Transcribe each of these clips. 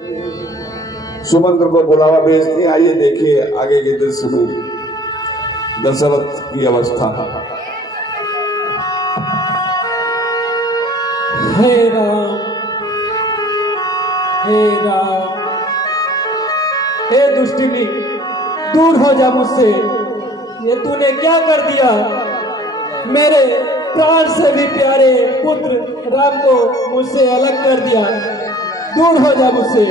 सुमंत्र को बुलावा भेजते, आइए देखिए आगे के दृश्य में दशरथ की अवस्था। हे राम, हे राम, हे दुष्टिनी, दूर हो जा मुझसे। ये तूने क्या कर दिया? मेरे प्राण से भी प्यारे पुत्र राम को मुझसे अलग कर दिया। दूर हो जा मुझसे।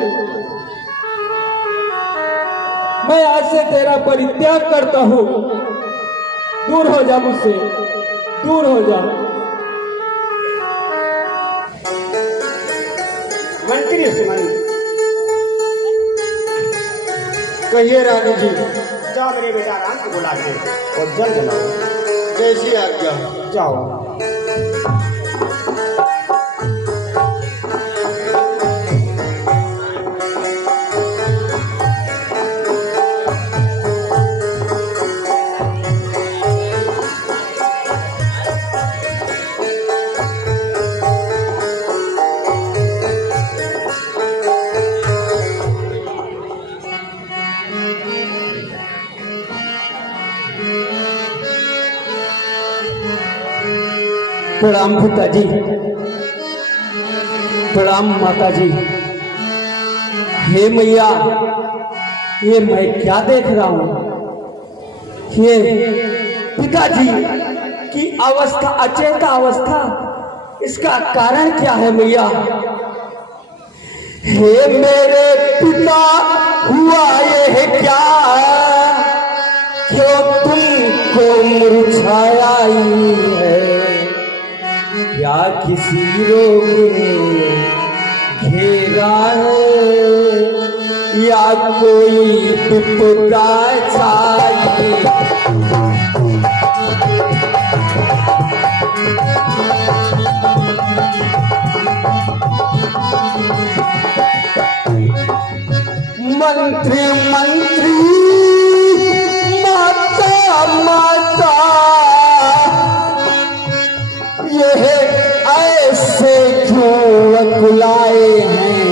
मैं आज से तेरा परित्याग करता हूँ। दूर हो जा मुझसे, दूर हो जा। मंत्री सुमन, कहिए रानी जी। जाओ मेरे बेटा राम को बुला के और जल्द लाओ। जैसी आज्ञा। जाओ। प्रणाम पिताजी, प्रणाम माताजी। हे मैया, ये मैं क्या देख रहा हूँ? ये पिताजी की अवस्था, अचेत अवस्था, इसका कारण क्या है मैया? हे मेरे पिता, हुआ ये है क्या? क्यों तुमको मुरझाया है? क्या किसी रोग ने घेरा है या कोई विपदा छाई? मंत्री मंत्री, माता माता, यह ऐसे क्यों अकुलाए हैं?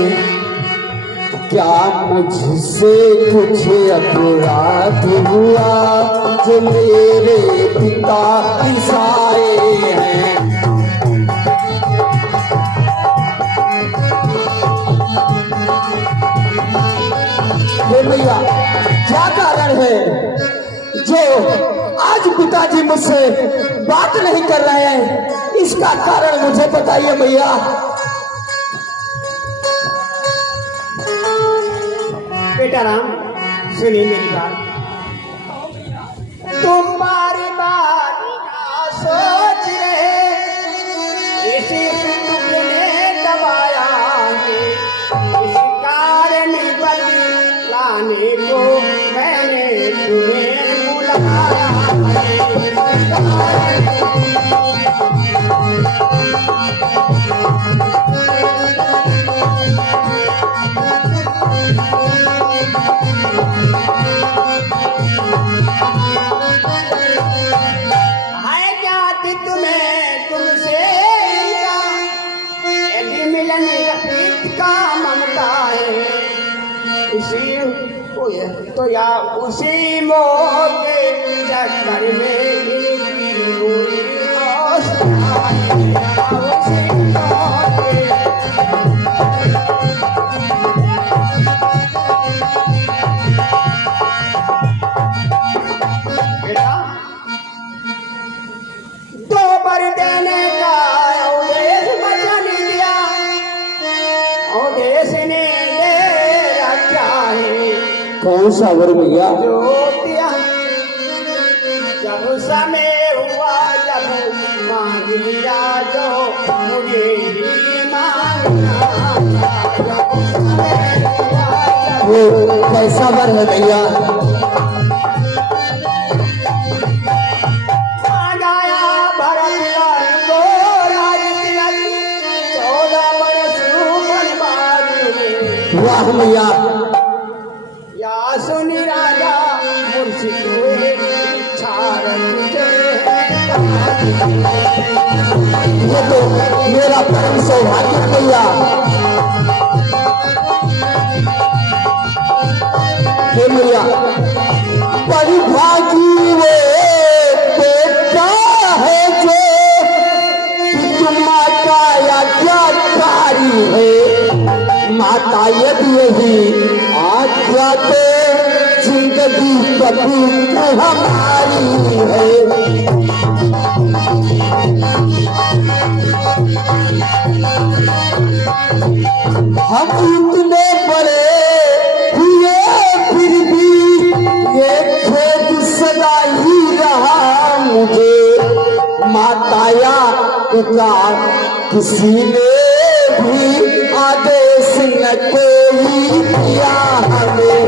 क्या मुझसे कुछ अपराध हुआ जो मेरे पिता पिसाए हैं? हे भैया, क्या कारण है जो आज पिताजी मुझसे बात नहीं कर रहे हैं? इसका कारण मुझे बताइए भैया। बेटा राम, सुनिए मेरी बात। तुम बारी बारी ना सोच रहे, इसी दुख ने दबाया है। इस कारण बदलाने को मैंने तुम्हें बुलाया है। तो या उसी मोह के चक्कर में कोई अवस्था है, उसी मोह के। बेटा, दो बार देने का उदेश वचन दिया, उदेश ने तेरा क्या है? कौन सा वर भैया? जो दिया जब समय हुआ, जब मांग लिया जो मुझे ही मांगना। वो कैसा वर है भैया? वाह भैया, या सुनी राजा मुर्शिद हुए ये तो मेरा परम सौभाग्य भैया। माता यदि यही आज्ञा तो जिंदगी पवित्र हमारी है। हम इतने बड़े हुए फिर भी ये खेद सदा ही रहा मुझे, माता या पिता किसी ने भी आदेश न कोई दिया हमें।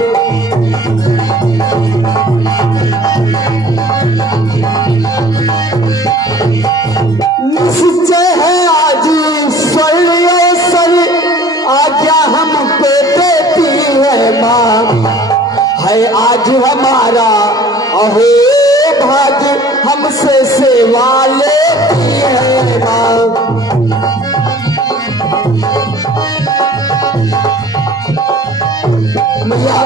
निश्चय है आज स्वर्ण आज्ञा हम पे देती है माँ, है आज हमारा अहो भाग्य हमसे सेवा लेती है माँ। मैया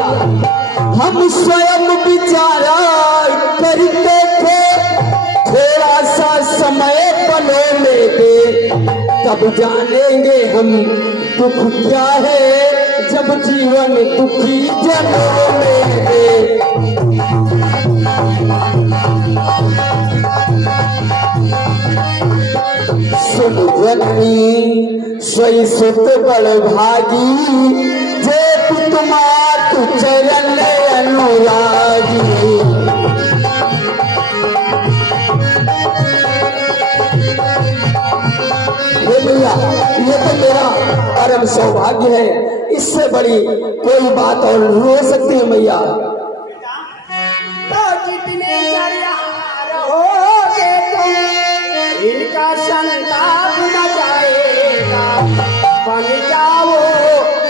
हम स्वयं विचारा करते थे, थोड़ा सा समय बनो लेते तब जानेंगे हम दुख क्या है, जब जीवन दुखी जनों में है। सुन जननी सोई सुत बड़ भागी, जे तुम्हारा चरण अनुरागी। ये तो मेरा परम सौभाग्य है, इससे बड़ी कोई बात और हो सकती है मैया। तो जितने चढ़ा रहोगे तुम, इनका संताप न जाएगा। बन जाओ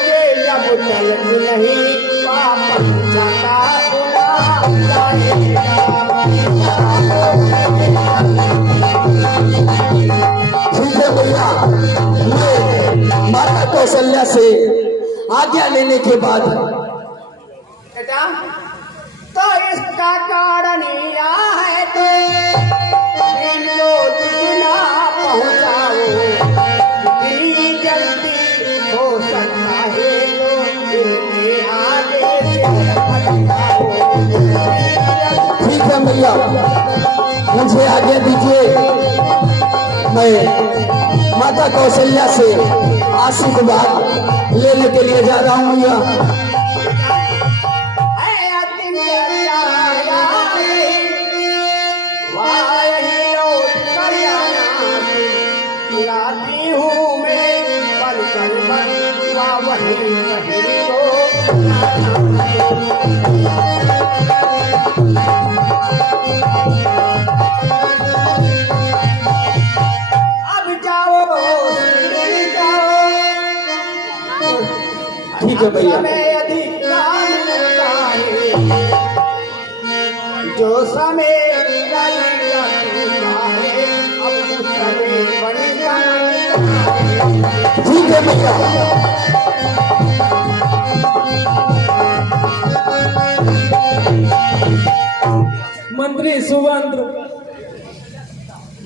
ये जब तलक नहीं पापन जाता जाएगा। माता कौशल्या से आज्ञा लेने के बाद बेटा तो इसका कारण यह है कि इनको दुगना पहुंचाओ, जितनी जल्दी हो सकता है तो इनके आगे से भटकाओ। ठीक है मैया, मुझे आज्ञा दीजिए, मैं माता कौशल्या से आशीर्वाद लेने के लिए जा रहा हूँ मैया। ठीक है भैया। जो समय ठीक है भैया। मंत्री सुवंत्र,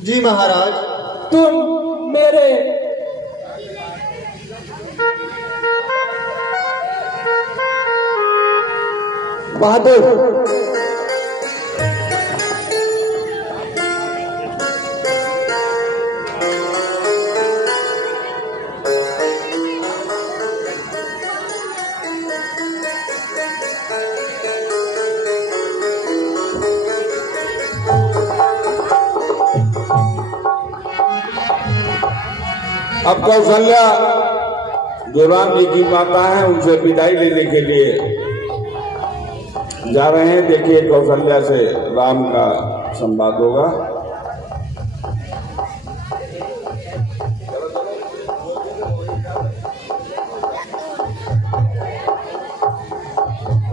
जी महाराज। तुम मेरे बहादुर अब कौशल्या जो राम जी की माता है उनसे विदाई लेने के लिए जा रहे हैं। देखिए कौशल्या से राम का संवाद होगा।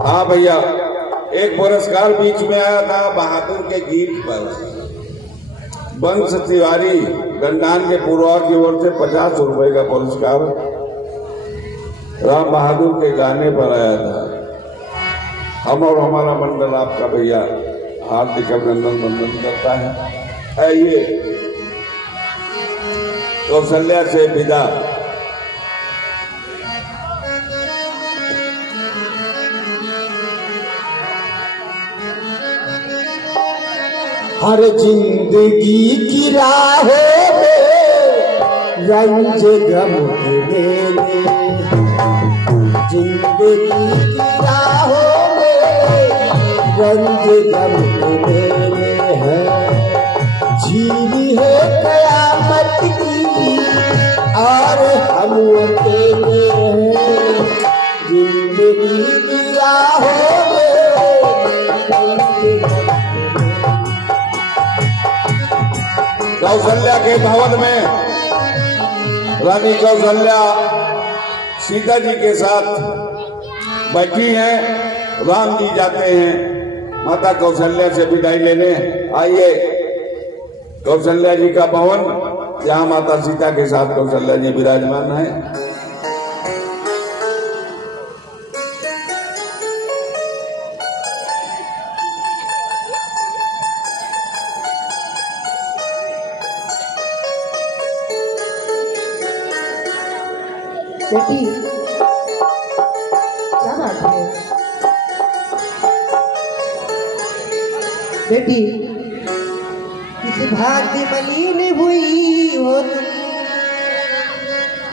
हाँ भैया, एक पुरस्कार बीच में आया था बहादुर के गीत पर। वंश तिवारी गंडान के पूर्वा की ओर से 50 रुपए का पुरस्कार राम बहादुर के गाने पर आया था। हम और हमारा मंडल आपका भैया हार्दिक अभिनंदन वंदन करता है। आइए कौशल्या से विदा हर जिंदगी की राहों में रंज गम के मेले, जिंदगी की राहों में रंज गम के मेले हैं। झील है कयामत की और हम अकेले हैं, जिंदगी की राहों में रंज गम के मेले। कौशल्या के भवन में रानी कौशल्या सीता जी के साथ बैठी हैं। राम जी जाते हैं माता कौशल्या से विदाई लेने। आइए कौशल्या जी का भवन, जहां माता सीता के साथ कौशल्या जी विराजमान है। बेटी क्या बात है बेटी, किस भाग्य मलिन हुई हो तुम,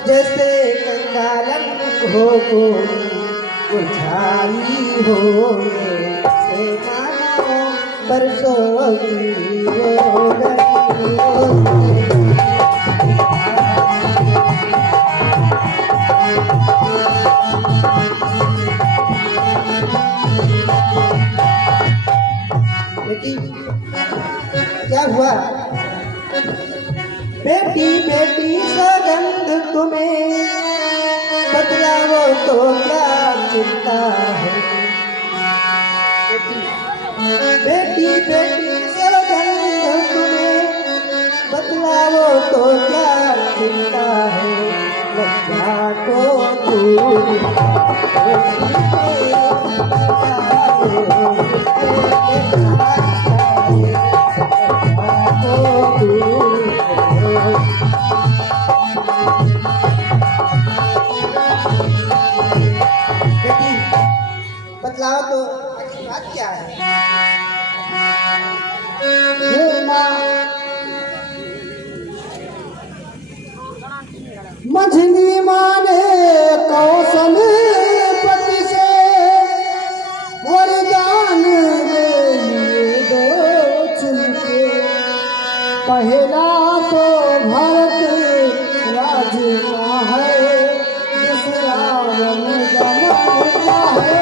जैसे कंगालन हो उठाई हो, से मानो बरसों की हो गई हो। क्या हुआ बेटी बेटी सगंध तुम्हें बतलाओ तो क्या चिंता है। बेटी बेटी सगंध तुम्हें बतलाओ तो क्या चिंता है। लज्जा को दूर बतलाओ तो अच्छी बात क्या है। मझली माने कौशल पति से वरदान दो चुनके, पहला तो भारत राज का है, दूसरा वन गमन का है।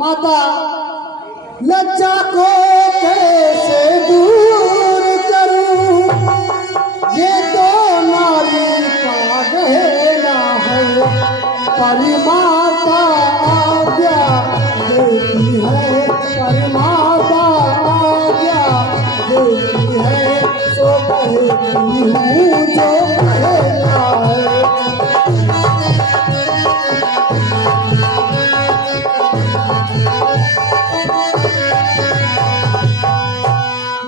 माता लज्जा को कैसे दूर करूं, ये तो ना परिमाता आज्ञा देती है, परिमाता आज्ञा देती है, सो कहती हूँ जो कहना है।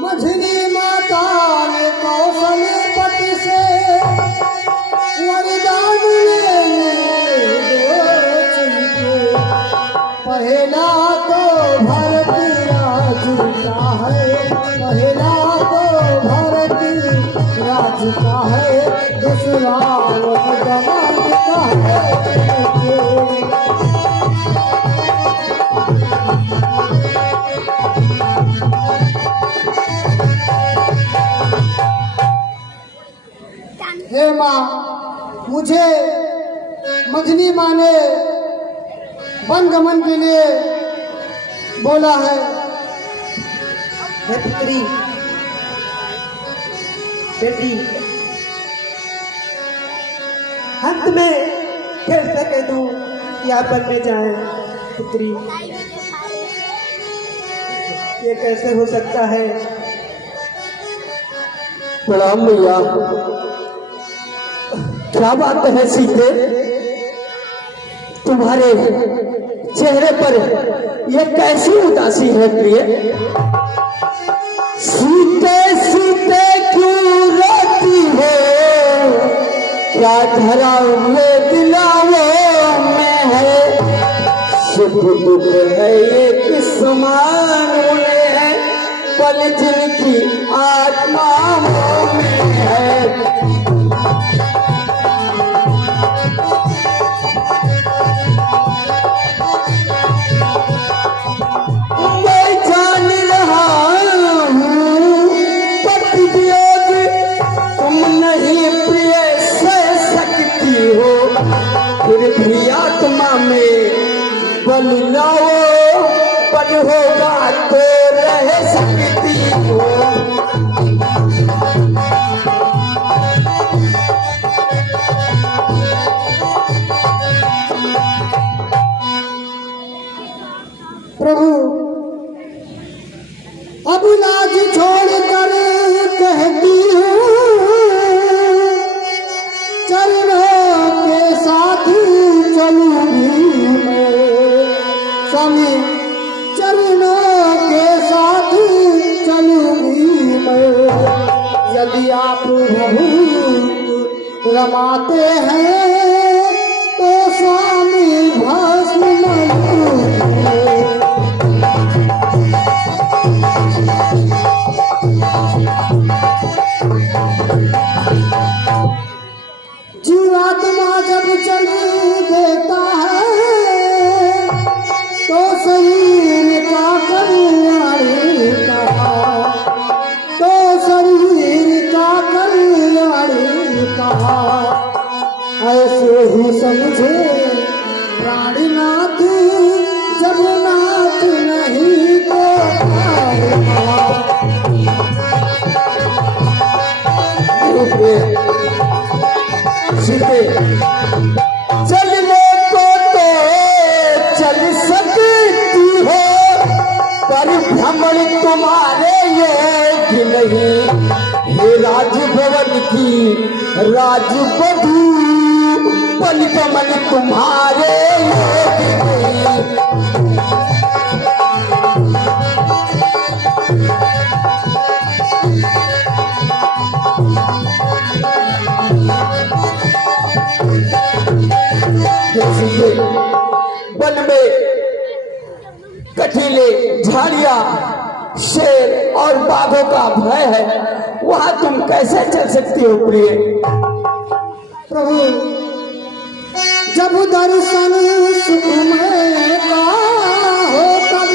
मझली माता ने कौशलपति से वरदान पहला तो भरत राज का है, पहला तो भरत राज का है, दूसरा वरदान का है। हे माँ, मुझे मजनी माँ ने वन गमन के लिए बोला है। हे पुत्री, बेटी, अंत में कैसे कह दूं कि आप वन में जाएं? पुत्री, ये कैसे हो सकता है? प्रणाम भैया। क्या बात है सीते, तुम्हारे चेहरे पर ये कैसी उदासी है प्रिय? सीते सीते क्यों रोती हो, क्या धरा हुए दिलावों में है? सुख दुख है एक समान है, पल जिनकी आत्माओं में है। फिर भी आत्मा में बल लाओ, बल होगा तो रह सकती हो। प्रभु, अब लाज छोड़ कर कहती हूँ, चरणों के साथ चलूंगी मैं, स्वामी चरणों के साथ चलूंगी मैं। यदि आप बहुत रमाते हैं तो स्वामी भस्म जीवात्मा जब चल देता है तो शरीर का कल्याण कहा, तो शरीर का कल्याण कहा। ऐसे ही समझे प्राणनाथ, जब नाथ नहीं तो चलने को तो चल सकती हो, पर भ्रमण तुम्हारे योग्य नहीं। हे राजभवन की राजवधू, परिगमन तुम्हारे योग्य नहीं। वन में कटीले झाड़ियां, शेर और बाघों का भय है, वहां तुम कैसे चल सकती हो प्रिय? प्रभु, जब दर्शन सुख में का हो तब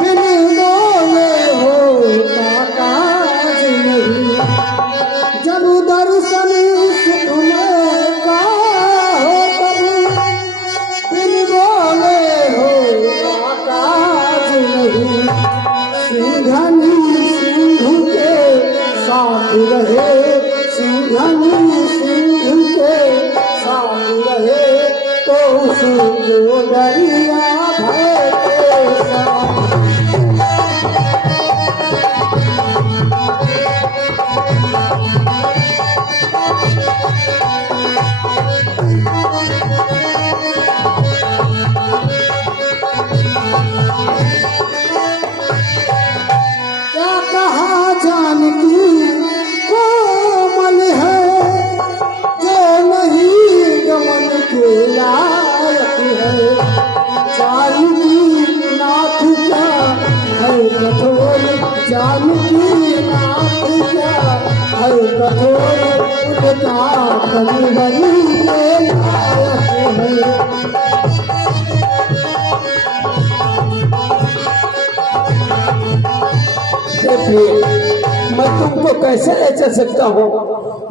बिन बोले होता काज नहीं। जब दर्शन सुख में का हो तब बिन बोले होता काज नहीं। सिंघनी सिंधु के साथ रहे, सिंघनी सिंधु के साथ रहे। तो उसको दरिया भर के साथ क्या कहा जानकी कोमल है जो नहीं गमन के लायक है। जानकी नाथ क्या है कठोर, जानकी नाथ क्या है कठोर, उनका कलवरी के लायक है। देखिए मैं तुमको कैसे ले चल सकता हूँ,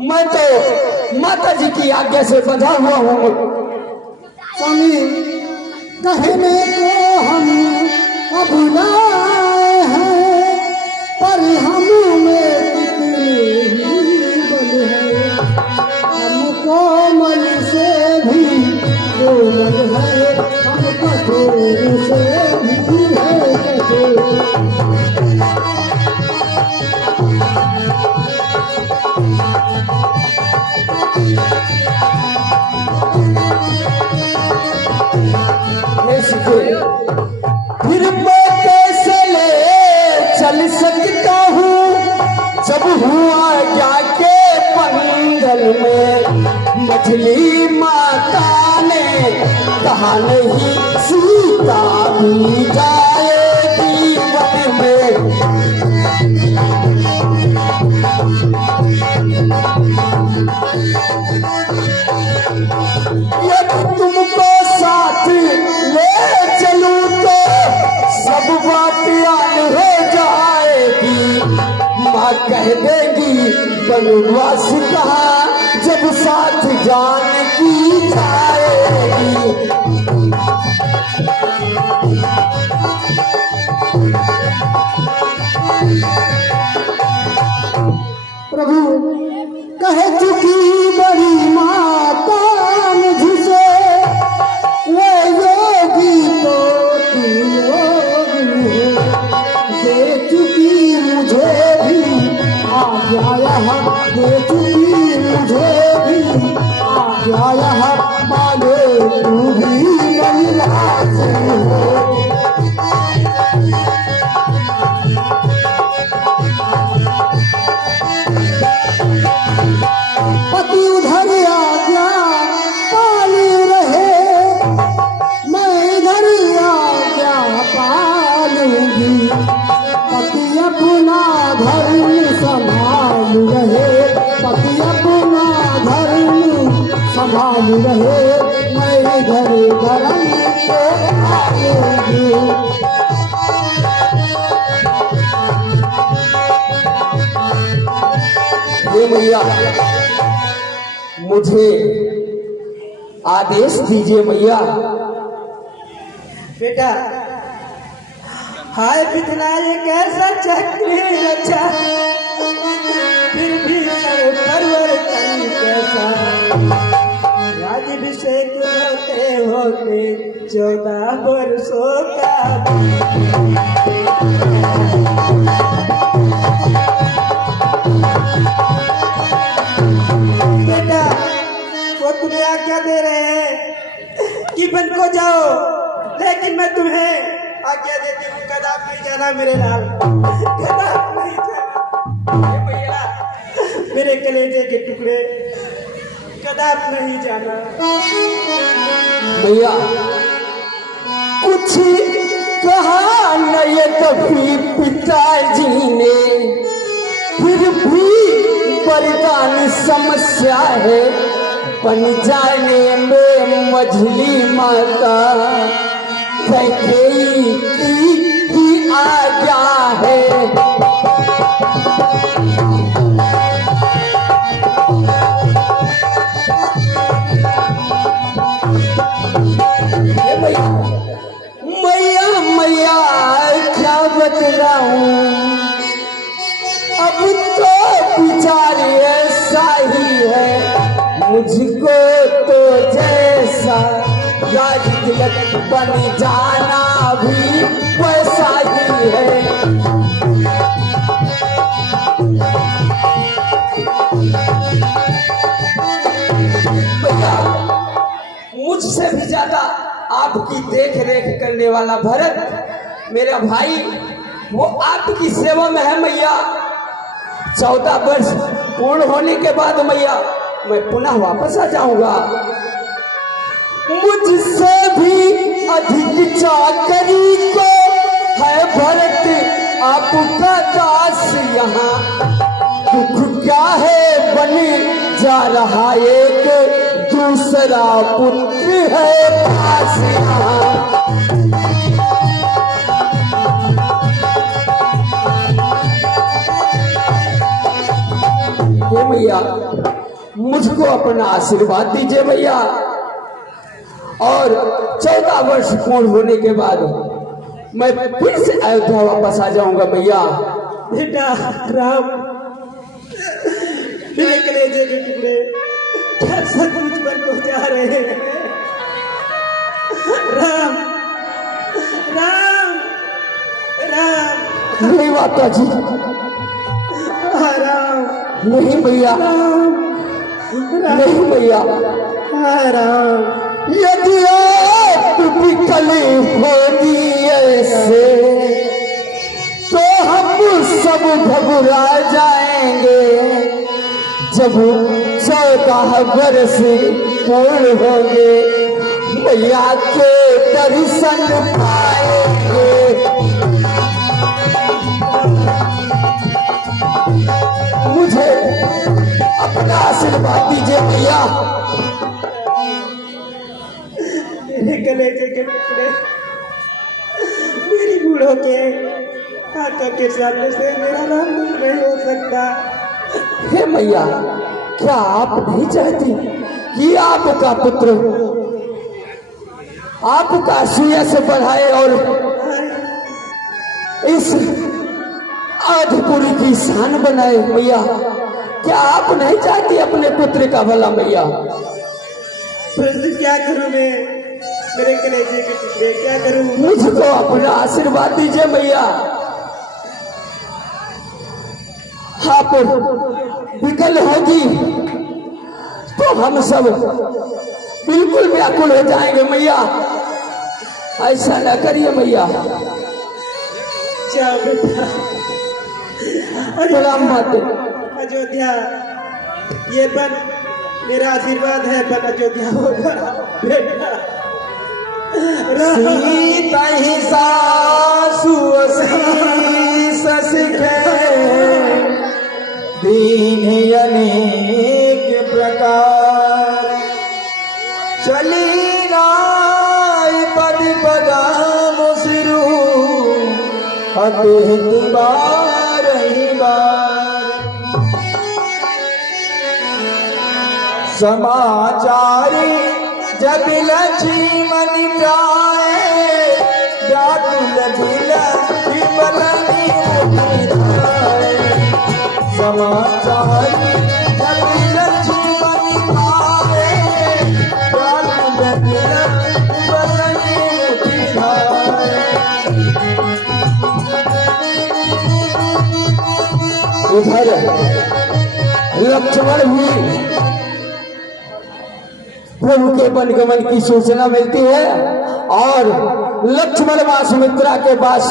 मैं तो माता जी की आज्ञा से बंधा हुआ हूँ। स्वामी कहने को हम अबुलाए हैं, पर हम में कितनी ही बल है। हमको मन से भी कोमल है, हम कठोर से भी है कठोर। फिर मैं कैसे ले चल सकता हूँ जब हुआ जाके पंगल में। मछली माता ने कहा नहीं सीता भी जाएगी वन में। यदि तुमको साथ ले चलूं तो सब बात याद हो जाएगी। माँ कह देगी बनवास कहा जब साथ जान की जाएगी। प्रभु कह चुकी बड़ी माता मुझसे, वो योगी तो तू योगी है। दे चुकी मुझे भी आज्ञा यहाँ, दे चुकी मुझे भी आज्ञा यहाँ, माने तू भी महिला से हो। पति उधर आज्ञा पाली रहे, मैं इधर आज्ञा पालूंगी। पति अपना धर्म संभाल रहे, पति अपना धर्म संभाल रहे, मैं इधर धर्म को पालूंगी। मैया मुझे आदेश दीजिए मैया। बेटा हाय पितना ये कैसा चक्री रचा, फिर भी परिवर्तन कैसा। राज्याभिषेक होते होते 14 वर्षों का। बेटा वो तुम्हें आज्ञा दे रहे हैं कि बन को जाओ, लेकिन मैं तुम्हें आज्ञा देती हूँ कदाप नहीं जाना मेरे लाल, कदाप नहीं जाना। ये भैया मेरे कलेजे के टुकड़े कदाप नहीं जाना। भैया कुछ कहा न ये कभी पिताजी ने, फिर भी वरदान समस्या है। बन जाने में मझली माता कैकेयी की आज्ञा है। मैया मैया क्या बतलाऊं, अब तो विचार ऐसा ही है। मुझको तो जैसा राज तिलक बन जाना भी वैसा ही है। भैया मुझसे भी ज्यादा आपकी देख रेख करने वाला भरत मेरा भाई, वो आपकी सेवा में है मैया। 14 वर्ष पूर्ण होने के बाद मैया मैं पुनः वापस आ जाऊंगा। मुझसे भी अधिक चाकरी को है भरत आपका दास यहाँ। दुख क्या है बने जा रहा एक दूसरा पुत्र है पास यहाँ। हे मैया मुझको अपना आशीर्वाद दीजिए मैया, और 14 वर्ष पूर्ण होने के बाद मैं फिर से अयोध्या वापस आ जाऊंगा मैया। बेटा राम, मेरे कलेजे के टुकड़े क्या सचमुच बन को जा रहे हैं? राम राम राम। नहीं माता जी, राम नहीं भैया, नहीं भैया। राम यदि आप विकल होती ऐसे तो हम सब घबरा जाएंगे। जब 14 वर्ष पूर्ण होंगे मैया के दर्शन पाएंगे। मुझे अपना आशीर्वाद दीजिए भैया। मेरे कलेजे के टुकड़े, मेरी बूढ़ों के हाथों के सामने से मेरा नाम दूर नहीं हो सकता। हे मैया, क्या आप नहीं चाहती कि आपका पुत्र आपका सुयश बढ़ाए और इस आदिपुरी की शान बनाए मैया? क्या आप नहीं चाहती अपने पुत्र का भला मैया? परंतु क्या करूं मैं, मेरे कलेजे के टुकड़े, क्या करूं? मुझको अपना आशीर्वाद दीजिए मैया। आप विकल होगी तो हम सब बिल्कुल व्याकुल हो जाएंगे मैया। ऐसा न करिए मैया। जाओ बेटा। प्रणाम माते। अयोध्या, ये बन मेरा आशीर्वाद है, बन अयोध्या होगा बेटा। सीता ही सासु ससखे दीन अनेक प्रकार। चली नाई पद पदाम सिरु अतिहित बार ही बार। समाचारी जब लक्ष्मण प्राए व्याकुल बिलखी समाचारी जब लक्ष्मण प्राए व्याकुल बिलखी उधर लक्ष्मण भी प्रभु के वनगमन की सूचना मिलती है और लक्ष्मण मां सुमित्रा के पास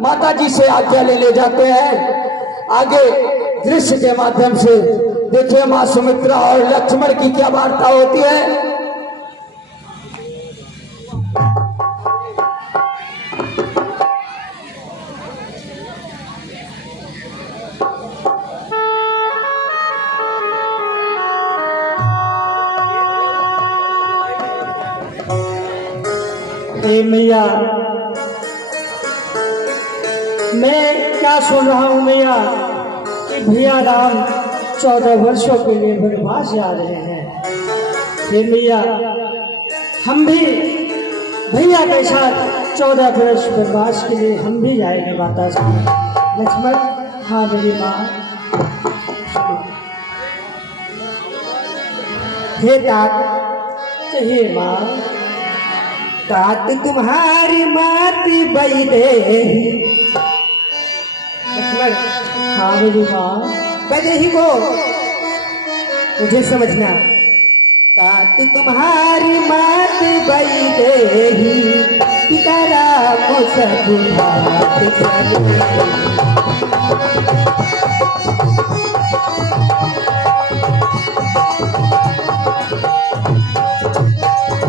माता जी से आज्ञा ले जाते हैं। आगे दृश्य के माध्यम से देखिए मां सुमित्रा और लक्ष्मण की क्या वार्ता होती है। मैया, मैं क्या सुन रहा हूँ मैया कि भैया राम 14 वर्षों के लिए वनवास जा रहे हैं। हे मैया, हम भी भैया के साथ 14 वर्ष वनवास के लिए हम भी जाएंगे माता जी। लक्ष्मण, हाँ मेरी माँ। हे तात, हे माँ, तात तुम्हारी माती बैदे लक्ष्मण, हाँ मेरी माँ। बैदेही को मुझे समझना। तात तुम्हारी मात बैदेही पिता राम सब भात चले।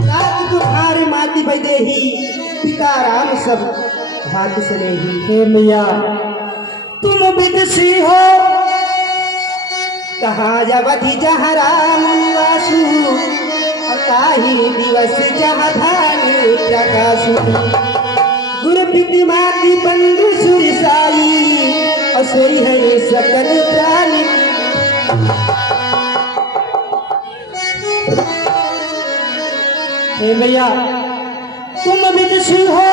तात तुम्हारी माती बैदेही पिता राम सब भात चले ही। हे मैया, तुम विदुषी हो कहाँ जबधि जहाँ राम निवासु, ताही दिवस जहाँ भानु प्रकाशु। गुरु विद्यमाती बंधु सुरसाई, असोई है सकल प्राणी। हे मैया, तुम विदुषी हो,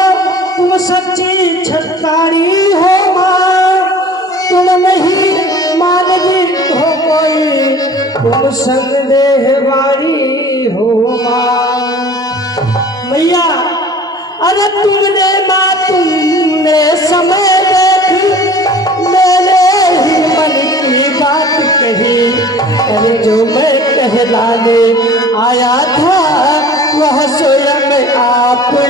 तुम सच्ची छठाड़ी हो माँ। तुम नहीं मानवी हो कोई, तुम संदेहवारी हो माँ। मैया, अरे तुमने माँ तुमने समय देख मेरे ही मन की बात कही। अरे जो मैं कहलाने आया था वह स्वयं आपने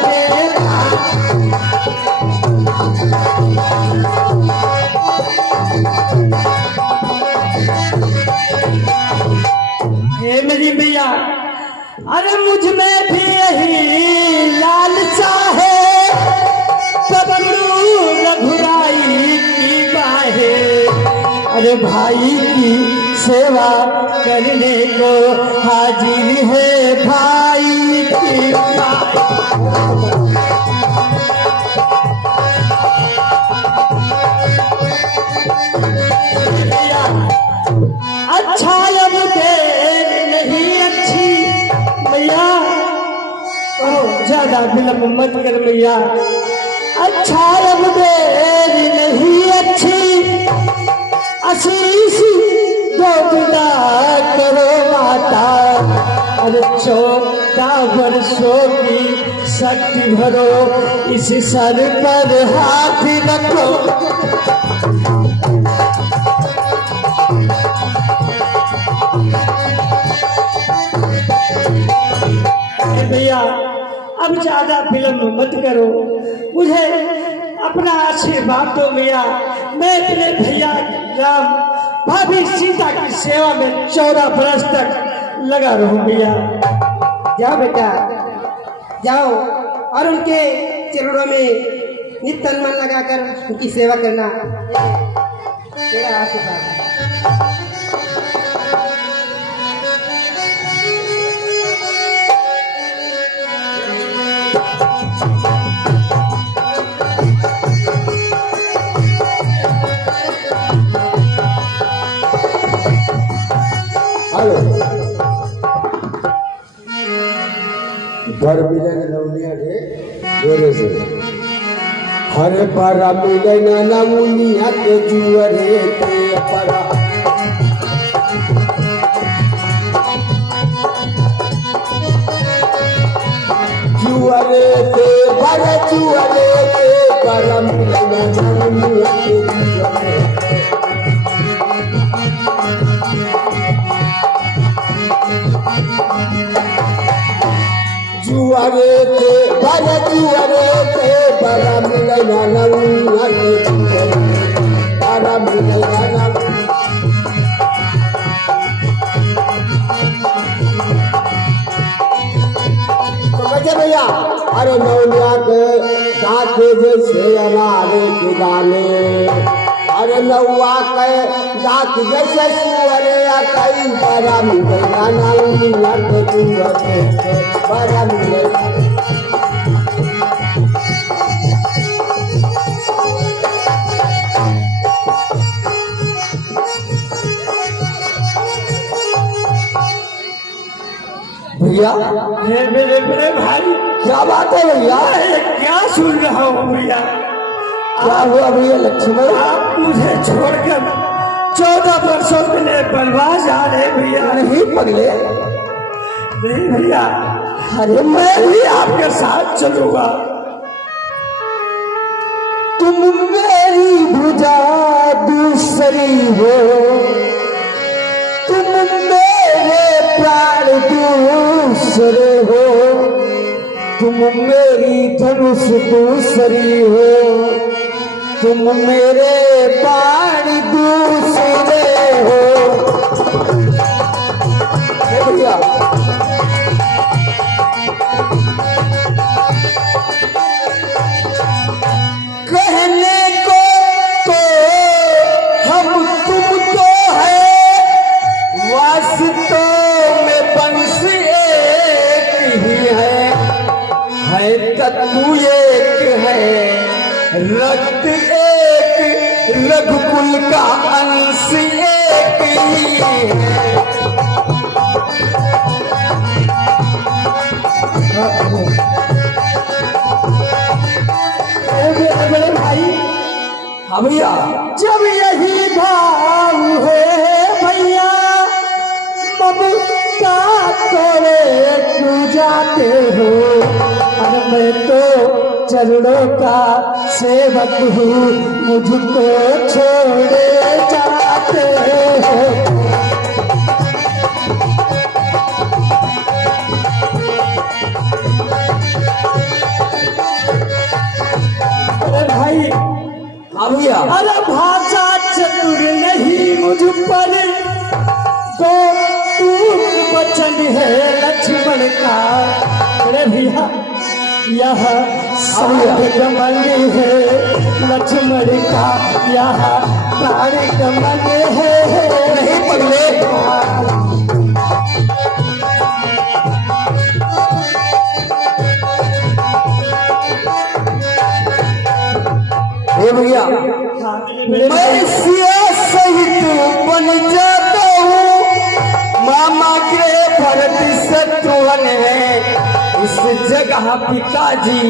हे मेरी मैया, अरे मुझ में भी यही लालसा है, बबलू रघुराई की बाहें। अरे भाई की सेवा करने को हाजिर है भाई की बाहें। अच्छा अब देर नहीं अच्छी मैया। ओ ज्यादा विलम्ब मत कर मैया। अच्छा अब देर नहीं अच्छी, आशीष दो विदा करो माता। अरे 14 वर्षों की शक्ति भरो, इस सर पर हाथ रखो। भैया, अब ज्यादा विलम्ब मत करो, मुझे अपना आशीर्वाद दो मैया। मैं अपने भैया राम भाभी सीता की सेवा में 14 वर्ष तक लगा रहूं भैया। जाओ बेटा जाओ, और उनके चरणों में नित तन मन लगाकर उनकी सेवा करना तेरा आशीर्वाद है। हेलो घर मिलन नवनिया के जोरे से हरे पारा मिलन नवनिया के जुअरे के पारा जुअरे के पारा जुअरे के पारा मिलन नवनिया के जुअरे जुआरे थे बारा जुआरे थे बारा मिलना नवनिया के जुआरे बारा मिलना नव तो बच्चे भैया अरे नवनिया के दांत जैसे अनारे के दाने अरे नौआ के दांत जैसे सुअरे कई बारा मिलना नवनिया के जुआरे बारा मिलना भैया हे मेरे बड़े भाई, क्या बात है भैया ये क्या सुन रहा हूँ भैया? क्या हुआ भैया लक्ष्मण आप मुझे छोड़कर 14 वर्षों के लिए बनवास जा रहे भैया। नहीं पगले नहीं भैया, अरे मैं भी आपके साथ चलूंगा। तुम मेरी भुजा दूसरी हो, तुम मेरे प्राण दूसरे हो, तुम मेरी धनुष दूसरी हो, तुम मेरे बाण दूसरे हो। भैया कहने को तो हम तुम तो है, वास्तव में वंश एक ही है तत्व एक है, रक्त एक, रघुकुल का अंश एक ही है। बड़े भाई, हाँ भैया, जब यही भाव है भैया, ममता तोड़े क्यों जाते हो? अरे मैं तो चरणों का सेवक हूँ, मुझको छोड़े जाते हो। अरे भाषा चतुर नहीं मुझ पर, तो तू वचन है लक्ष्मण का। अरे भैया यह साध कमल है लक्ष्मण का, यह प्राण कमल है नहीं पगले का। भैया मैं सिया सहित बन जाता हूँ, मामा के भरत शत्रुघ्न है इस जगह पिताजी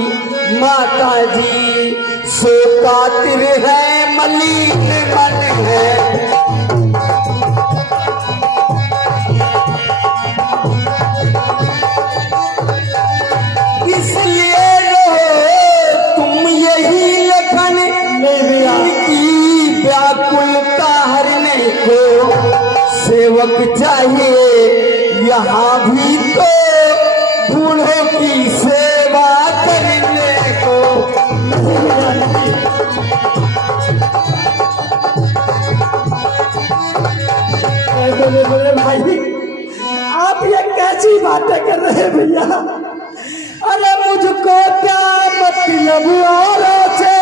माताजी, सो कातिर है मलिन मन है। इसलिए तुम यही लखन की व्याकुलता हरने को सेवक चाहिए, यहाँ भी तो बूढ़ों की सेवा करने को। बोले भाई आप ये कैसी बातें कर रहे हैं भैया? अरे मुझको क्या मतलब औरों से,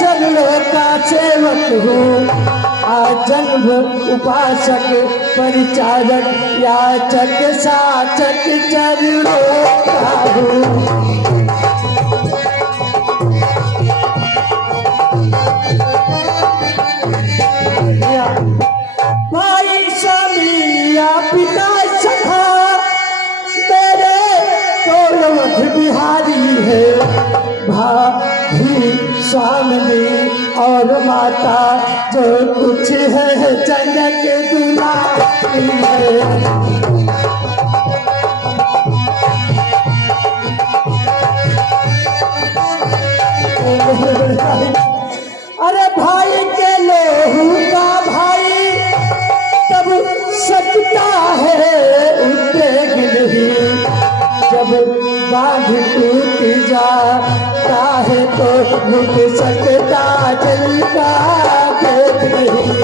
चरणों का सेवक हूँ, आजन्म उपासक परिचारक याचक साचक चरणों का हूँ। भाई स्वामी या पिता सखा मेरे गौरव बिहारी है, भाभी स्वामी और माता जो कुछ है जगत दुलारी है। अरे भाई के लोहू का भाई तब सकता है उद्वेग नहीं, जब बांध टूट जाता है तो रुक सकता दिल का भेद नहीं।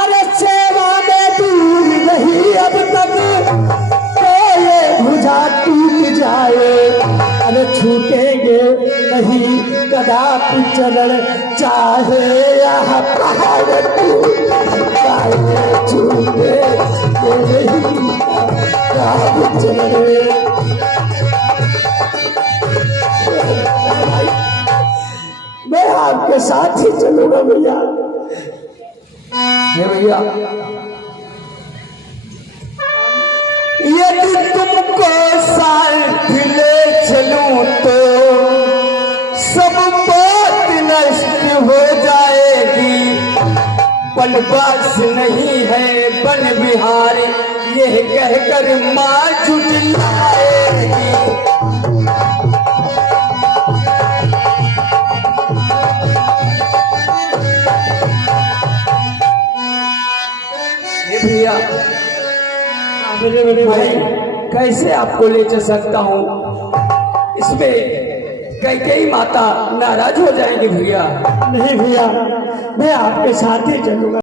अरे सेवा में दूर नहीं अब तक तो ये भुजा टूट जाए, अरे छूटेंगे नहीं कदापि चरण चाहे यह पहाड़ टूट जाए, छूटे नहीं कदापि चरण। मैं आपके साथ ही चलूंगा भैया। भैया यदि तुमको साथ ले चलूं तो सब हो जाएगी, बनवास नहीं है बन बिहार, यह कहकर माँ झुठलाएगी। भैया मेरे बड़े भाई भाई, कैसे आपको ले चल सकता हूँ, इसमें कई माता नाराज हो जाएंगी भैया। नहीं भैया, मैं आपके साथ ही चलूंगा।